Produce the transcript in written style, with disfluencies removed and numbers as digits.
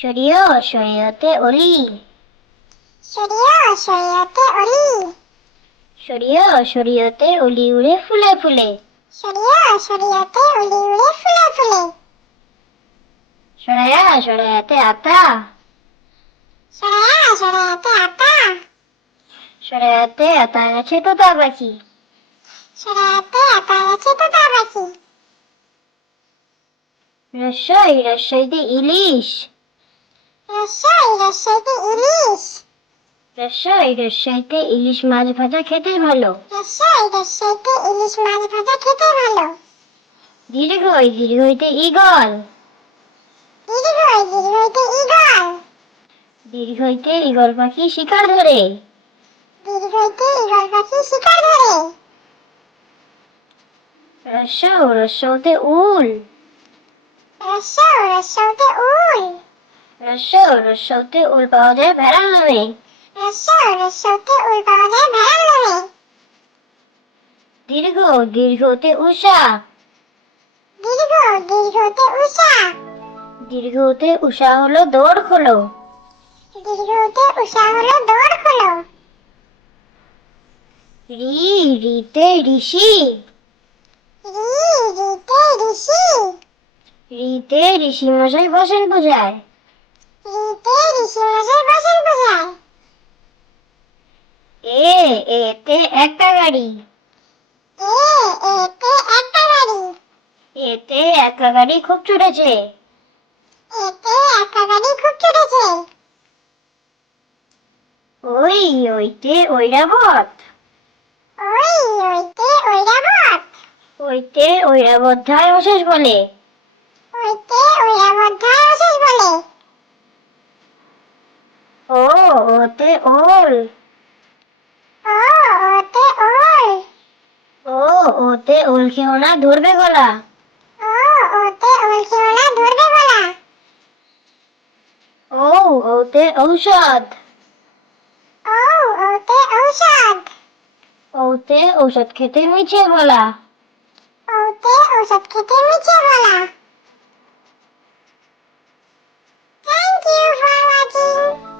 সরিয় সরিয়তে অলি। সরিয় সরিয়তে অলি। সরিয় সরিয়তে অলি উড়ে ফুলে ফুলে। সরিয় সরিয়তে অলি উড়ে ফুলে ফুলে। সরায়া সরায়াতে আতা। সরায়া সরায়াতে আতা। সরায়াতে আতা গাছে তোতা পাখি। সরায়াতে আতা গাছে তোতা পাখি। রসই রসইতে ইলিশ। রসই রসইতে ইলিশ। রসই রসইতে ইলিশ মাছ ভাজা খেতে ভালো। রসই রসইতে ইলিশ মাছ ভাজা খেতে ভালো। দীর্ঘই দীর্ঘইতে ঈগল। দীর্ঘই দীর্ঘইতে ঈগল। দীর্ঘইতে ঈগল পাখি শিকার ধরে। দীর্ঘইতে ঈগল পাখি শিকার ধরে। রসৌ রসৌতে উল। রসৌ রসৌতে উল। রসৌ রসৌতে উল পাওয়া যায় ভেড়ার নামে। রসৌ রসৌতে উল পাওয়া যায় ভেড়ার নামে। দীর্ঘ দীর্ঘতে উষা। দীর্ঘ দীর্ঘতে উষা। দীর্ঘতে উষা হলো দৌড় খোলো। দীর্ঘতে উষা হলো দৌড় খোলো। রি রিতে ঋষি। রি রিতে ঋষি। রিতে ঋষি মশাই বসেন পূজায়। রিতে ঋষি মশাই বসেন পূজায়। এতে একটা গাড়ি। এতে একটা গাড়ি। এতে একা গাড়ি খুব ছুটেছে। এতে একটা গাড়ি খুব ছুটেছে। ওইতে ঐরাবত। ওইতে ঐরাবত। ওইতে ঐরাবতায় অশেষ বলে। ওইতে ঐরাবতায় অশেষ বলে। ওতে ওল। ওতে ওল। ওতে ওল খেও না ধরবে গলা। ওতে ওল খেও না ধরবে গলা। ওতে ঔষধ। ওতে ঔষধ। ওতে ঔষধ খেতে মিছে বলা। ওতে ঔষধ খেতে মিছে বলা। Thank you for watching.